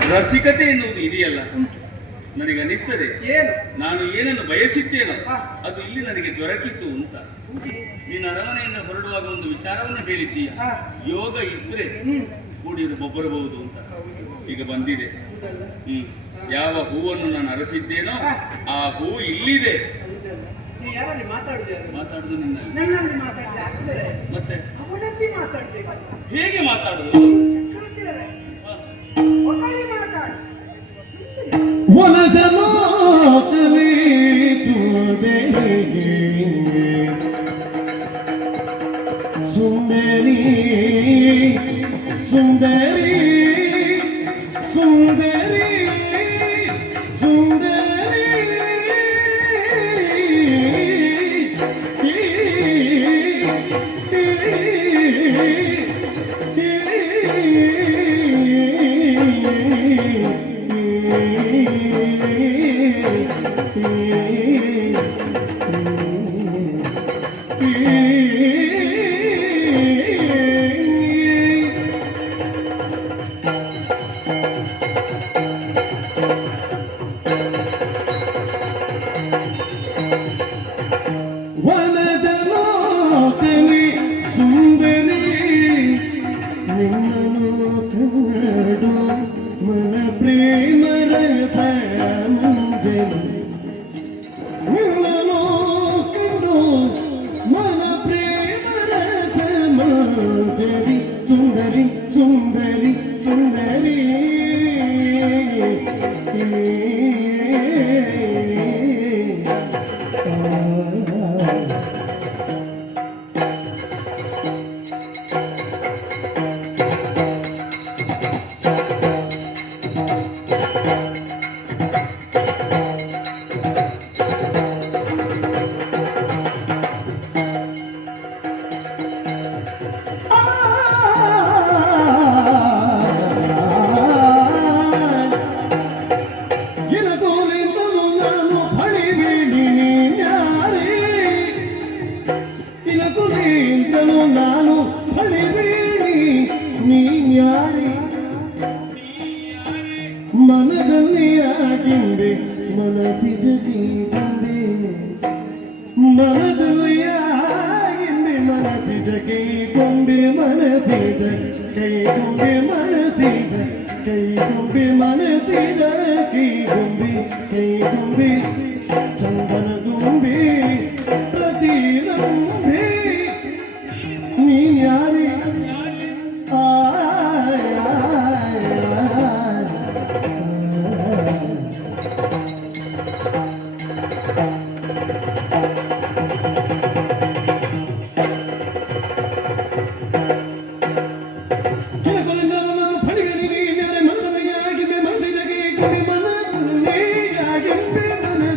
ರಸಿಕತೆ ಎನ್ನುವುದು ಇದೆಯಲ್ಲ. ನನಗೆ ಅನಿಸ್ತದೆ. ಏನು? ನಾನು ಏನನ್ನು ಬಯಸಿದ್ದೇನೋ ಅದು ಇಲ್ಲಿ ನನಗೆ ದೊರಕಿತು ಅಂತ. ನಿನ್ನ ಅರಮನೆಯನ್ನು ಹೊರಡುವಾಗ ಒಂದು ವಿಚಾರವನ್ನು ಹೇಳಿದ್ದೀಯ? ಯೋಗ ಇದ್ರೆ ಕೂಡಿರು ಬಬ್ಬರಬಹುದು ಅಂತ. ಈಗ ಬಂದಿದೆ. ಹ್ಮ್. ಯಾವ ಹೂವನ್ನು ನಾನು ಅರಸಿದ್ದೇನೋ ಆ ಹೂ ಇಲ್ಲಿದೆ. ಮಾತಾಡುದು ಮತ್ತೆ? ಹೇಗೆ ಮಾತಾಡುದು? పునదమోచమే చూదే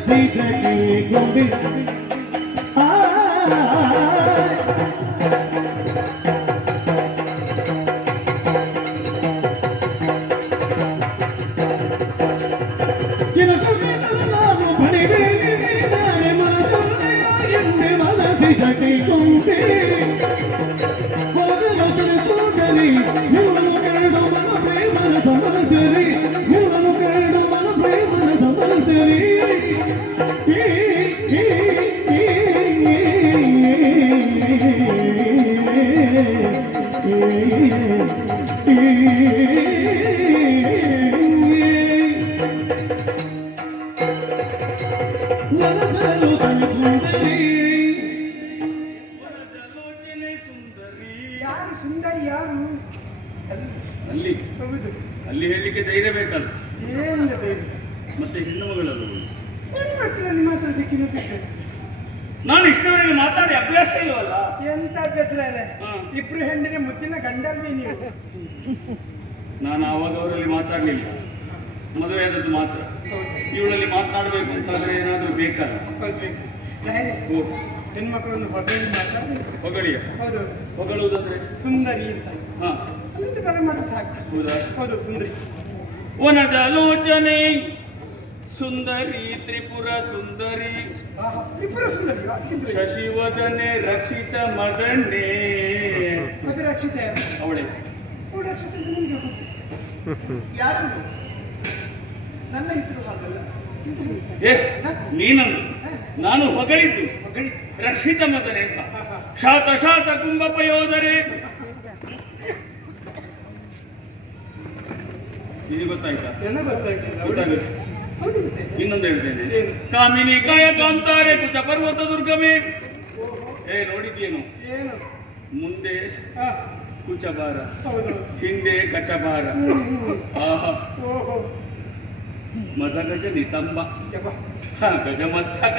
Thank you. ಧೈರ್ಯ ಬೇಕಲ್ಲ ಬೇರೆ ಮತ್ತೆ ಹೆಣ್ಣು ಮಗಳಲ್ಲ. ಏನು ಮಕ್ಕಳಲ್ಲಿ ನಾನು ಇಷ್ಟವರೆಗೆ ಮಾತಾಡಿ ಅಭ್ಯಾಸ ಇಲ್ವಲ್ಲ? ಎಂತ ಅಭ್ಯಾಸ. ಇಬ್ರು ಹೆಣ್ಣಿನ ಮುದ್ದಿನ ಗಂಡಲ್ವಿ ನೀವು? ನಾನು ಆವಾಗ ಅವರಲ್ಲಿ ಮಾತಾಡಲಿಲ್ಲ. ಮದುವೆ ಆದದ್ದು ಮಾತ್ರ. ಇವಳಲ್ಲಿ ಮಾತನಾಡಬೇಕು ಅಂತಂದ್ರೆ ಏನಾದರೂ ಬೇಕಲ್ಲ ಹೆಣ್ಮಕ್ಳನ್ನು ಹೊಗಳಿ ಮಾತಾಡಿ. ಹೊಗಳಿಯ? ಹೌದು. ಹೊಗಳುವುದಂದ್ರೆ? ಸುಂದರಿ ಅಂತ. ಹಾ. ಅಂತ ಬರ ಮಾಡಿ ಸಾಕು. ಹೌದಾ? ಹೌದು ಸುಂದರಿ. ವನದ ಲೋಚನೆ. ಸುಂದರಿ ತ್ರಿಪುರ ಸುಂದರಿ. ತ್ರಿಪುರ ಸುಂದರಿ. ಶಶಿವದನೆ ರಕ್ಷಿತ ಮದನೆ. ಮತ್ತೆ ರಕ್ಷಿತೆ? ಅವಳೆ. ರಕ್ಷಿತೆ. ಯಾರು? ನನ್ನ ಹೆಸರು ಹಾಗಲ್ಲ. ಏ ನೀನಂದು ನಾನು ಹೊಗಳಿದ್ದು. ರಕ್ಷಿತ ಮದನೆ ಅಂತ. ಶಾತ ಶಾತ ಕುಂಭಪಯೋಧರೆ ಇದು ಗೊತ್ತಾಯ್ತಾ? ನನಗೆ ಗೊತ್ತಾಗ್ಲಿಲ್ಲ ಗೊತ್ತಾಗುತ್ತೆ. ಇನ್ನೊಂದು ಹೇಳ್ತೇನೆ. ಕಾಮಿನಿ ಕಾಯ ಕಾಂತಾರೆ ಕುಚ ಪರ್ವತ ದುರ್ಗಮೇ. ಏ ನೋಡಿದ್ಯೇನು ಏನು? ಮುಂದೆ ಕುಚಬಾರ ಹಿಂದೆ. ಕಚಬಾರ. ಆಹಾ. ಓಹೋ. ಮದಗಜ ನಿತಂಬ. ಗಜಮಸ್ತಕ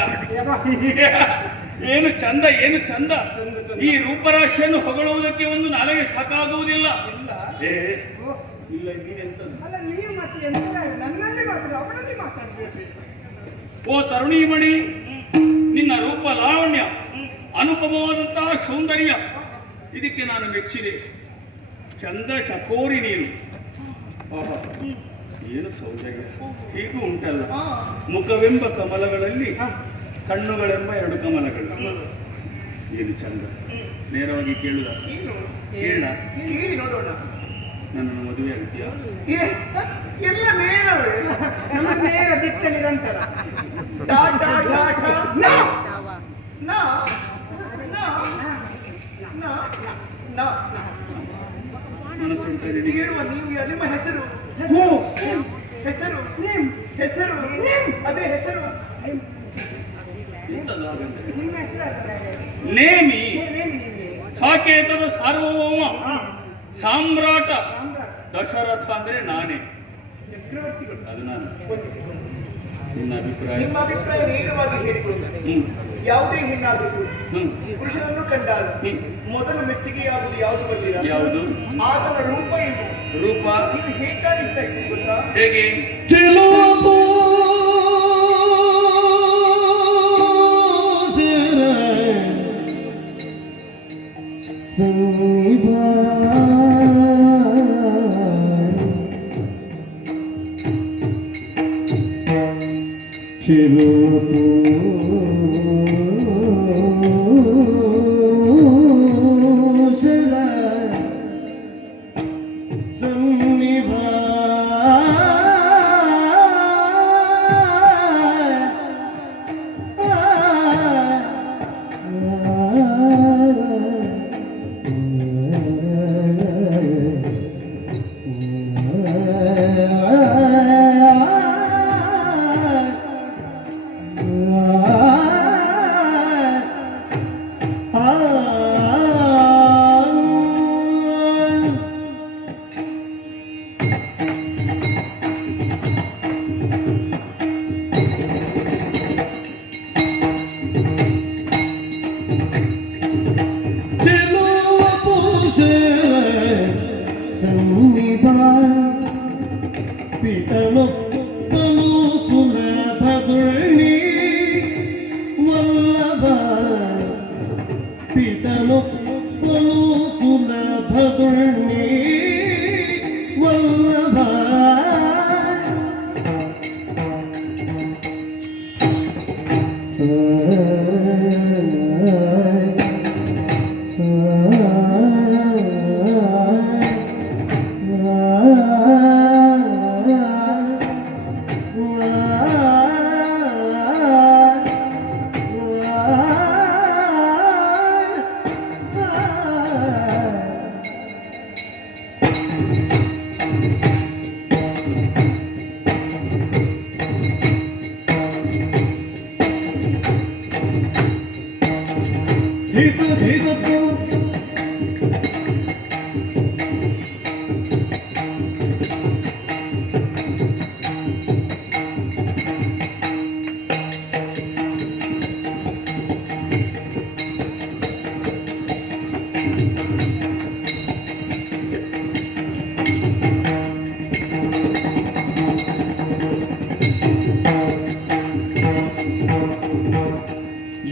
ಏನು ಚಂದ ಏನು ಚಂದ. ಈ ರೂಪರಾಶಿಯನ್ನು ಹೊಗಳುವುದಕ್ಕೆ ಒಂದು ನಾಳೆಗೆ ಸಾಕಾಗುವುದಿಲ್ಲ. ಇಲ್ಲ. ಏ ಇಲ್ಲ ನೀನೆಂತದ್ದು ಅಲ್ಲ ನೀವು ಮತ್ತೆ ಎಂತ ನನ್ನಲ್ಲಿ ಮಾತಾಡು ಅವನಲ್ಲಿ ಮಾತಾಡಬೇಕು ಓ ತರುಣೀಮಣಿ ನಿನ್ನ ರೂಪ ಲಾವಣ್ಯ ಅನುಪಮವಾದಂತಹ ಸೌಂದರ್ಯ. ಇದಕ್ಕೆ ನಾನು ಮೆಚ್ಚಿದೆ. ಚಂದ್ರ ಚಕೋರಿ ನೀನು ಏನು ಸೌಂದರ್ಯ? ಹೀಗೂ ಉಂಟಲ್ಲ. ಮುಖವೆಂಬ ಕಮಲಗಳಲ್ಲಿ ಕಣ್ಣುಗಳೆಂಬ ಎರಡು ಕಮಲಗಳು. ಏನು ಚಂದ? ನೇರವಾಗಿ ಕೇಳುದ ಕೇಳ ನೋಡೋಣ. ನನ್ನನ್ನು ಮದುವೆ ಆಗ್ತೀಯಾ? ಎಲ್ಲ ನೇರವೇ ನೇರ ದಿಟ್ಟ ನಿರಂತರ. ಡಾ, ಡಾ, ಡಾ, ಡಾ. ನಾ. ನಾ. ನಾ. ನಾ. ನಾ. ಮನಸ್ಸುಂಟ ನಿನಗೆ? ಹೇಳುವ ನೀವು ಯಾವ- ನಿಮ್ಮ ಹೆಸರು? ನೇಮ್. ಹೆಸರು? ಅದೇ ಹೆಸರು? ನಿಮ್ಮ ಹೆಸರು ನೇಮಿ. ಸಾಕೇತದ ಸಾರ್ವಭೌಮ. ಸಾಮ್ರಾಟ. ದಶರಥ ಅಂದ್ರೆ ನಾನೇ. ಚಕ್ರವರ್ತಿಗಳು. ಅದು ನಾನು. ನಿನ್ನ ಅಭಿಪ್ರಾಯ? ನಿಮ್ಮ ಅಭಿಪ್ರಾಯ ನೇರವಾಗಿ ಹೇಳಿಕೊಳ್ಳುತ್ತದೆ ಯಾವುದೇ ಹೆಣ್ಣಾದರೂ ಹ್ಮ್. ಪುರುಷನನ್ನು ಕಂಡಾಗ. ಮೊದಲು ಮೆಚ್ಚುಗೆಯಾಗುವುದು ಯಾವುದು ಬಂದಿರ ಯಾವುದು? ಆತನ ರೂಪ ಏನು? ರೂಪ? ನೀವು ಹೇಗೆ ಕಾಣಿಸ್ತಾ ಇದ್ದೀರಿ ಗೊತ್ತಾ? ಹೇಗೆ? Hum.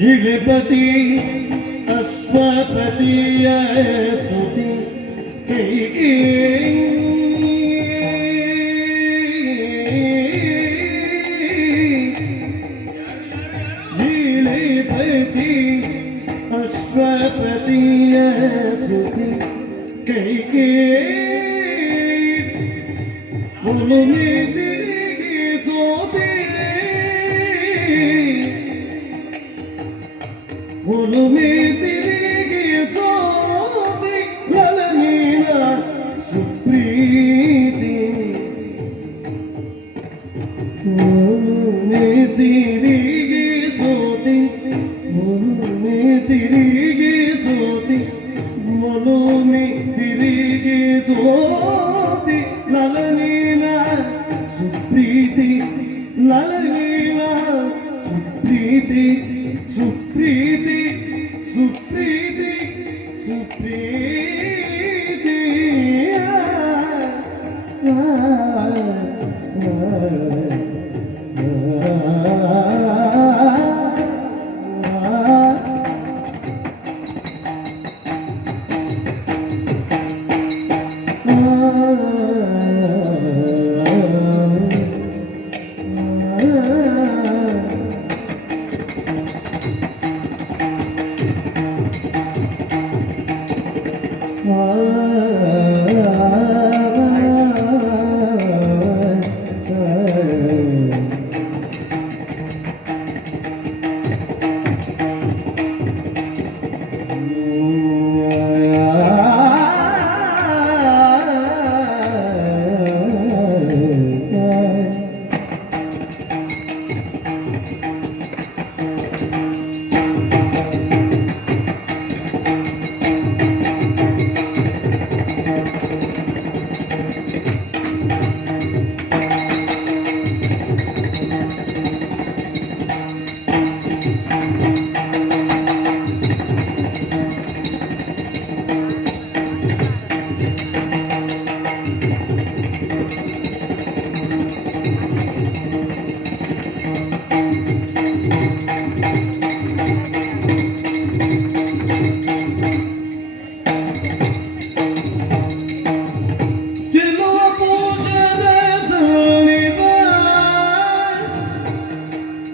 இழுபதி அஸ்வபதிய சுதி கைகே Onu nedir?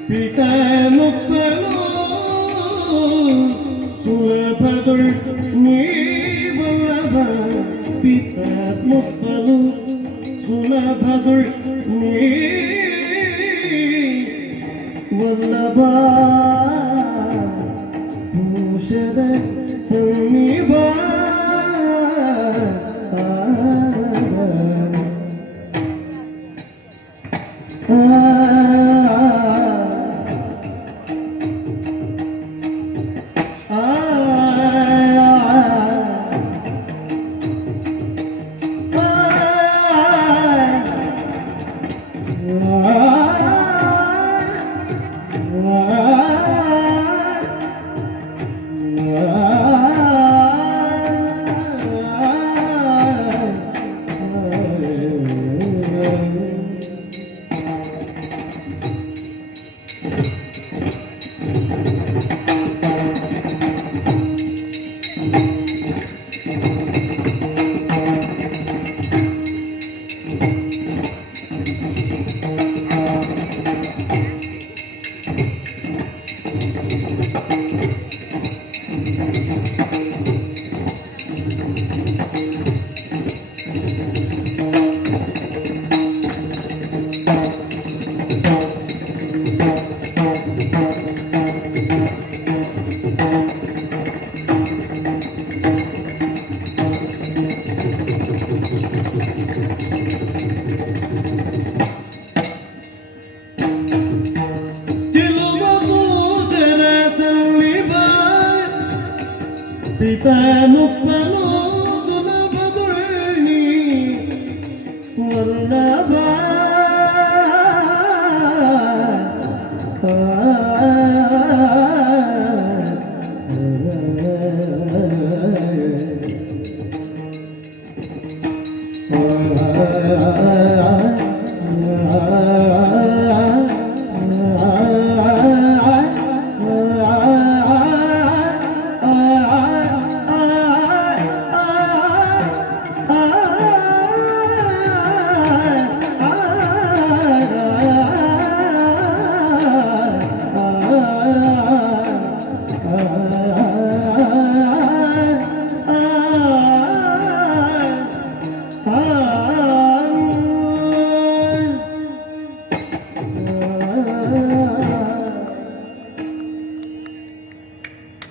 പിതാമുക്തനോ സുലഭതുൾ നീവളവ പിതാമുക്തനു സുലഭതുൾ നീ വല്ലഭ ഭൂഷത സമീപ Ah